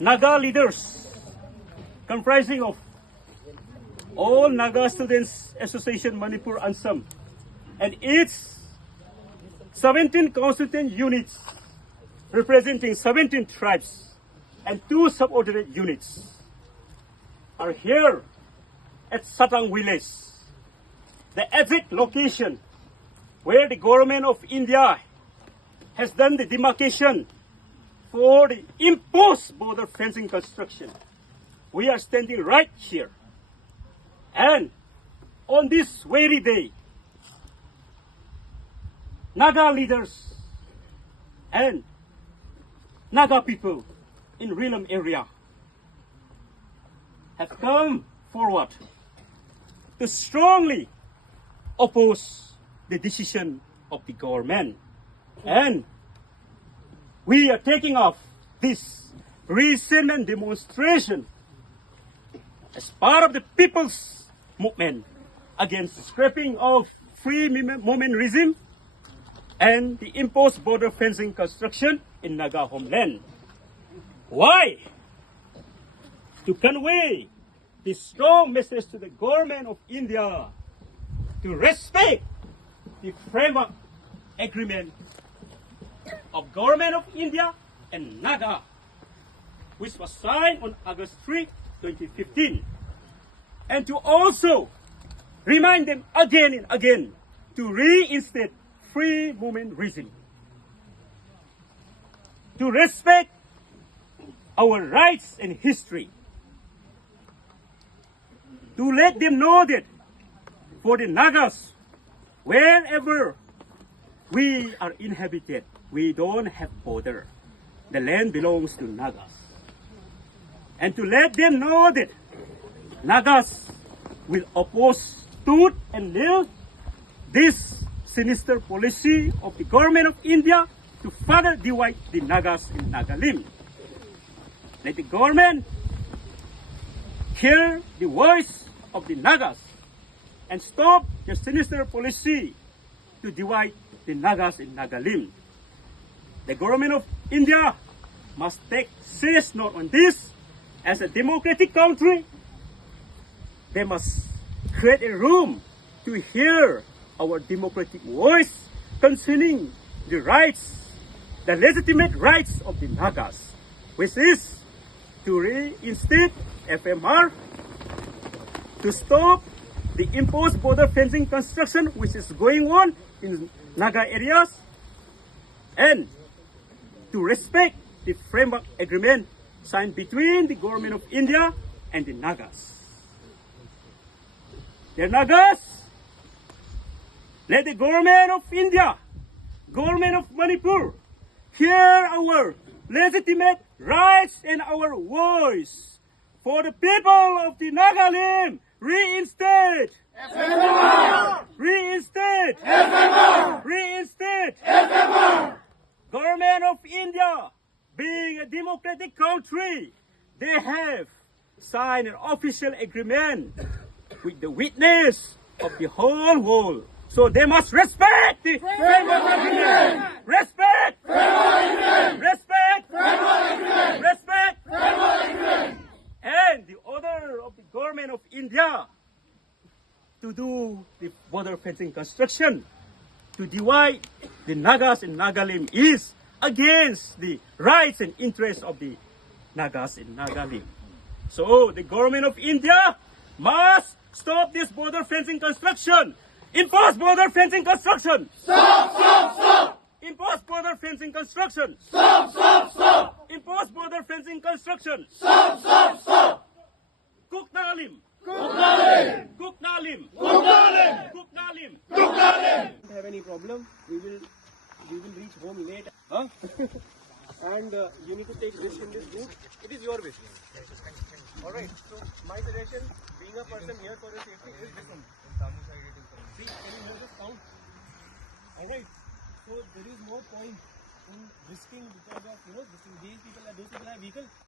Naga leaders comprising of all Naga Students Association Manipur ANSAM and its 17 constituent units representing 17 tribes and 2 subordinate units are here at N.Satang village, the exact location where the government of India has done the demarcation for the imposed border fencing construction. We are standing right here. And on this very day, Naga leaders and Naga people in Rilem area have come forward to strongly oppose the decision of the government. And we are taking off this recent demonstration as part of the people's movement against the scrapping of free movement regime and the imposed border fencing construction in Naga homeland. Why? To convey this strong message to the government of India to respect the framework agreement of government of India and Naga, which was signed on August 3, 2015, and to also remind them again and again to reinstate free movement regime, to respect our rights and history, to let them know that for the Nagas, wherever we are inhabited, we don't have border. The land belongs to Nagas. And to let them know that Nagas will oppose tooth and nail this sinister policy of the government of India to further divide the Nagas in Nagalim. Let the government hear the voice of the Nagas and stop the sinister policy to divide the Nagas in Nagalim. The government of India must take serious note on this. As a democratic country, they must create a room to hear our democratic voice concerning the rights, the legitimate rights of the Nagas, which is to reinstate FMR, to stop the imposed border fencing construction which is going on in Naga areas, and to respect the framework agreement signed between the government of India and the Nagas. The Nagas, let the government of India, government of Manipur, hear our legitimate rights and our voice. For the people of the Nagalim, reinstate! FMR! Reinstate! FMR! Reinstate! FMR! Government of India, being a democratic country, they have signed an official agreement with the witness of the whole world. So they must respect the framework agreement. Respect framework agreement. Respect framework agreement. Respect framework agreement. And the order of the government of India to do the border fencing construction to divide the Nagas and Nagalim is against the rights and interests of the Nagas and Nagalim. So the government of India must stop this border fencing construction. Impose border fencing construction. Stop, stop, stop. Impose border fencing construction. Stop, stop, stop. Impose border fencing construction. Stop, stop, stop. Cook Nagalim. Cook Nalim. Cook Nalim. Cook Nalim. Cook Nalim. Cook Nalim. Don't have any problem. We will reach home late. Huh? And you need to take risk in this group. It is your wish. Alright. So my suggestion, being a person here for your safety, is this one. See, can you hear the sound? Alright. So there is no point in risking because of these people have vehicle.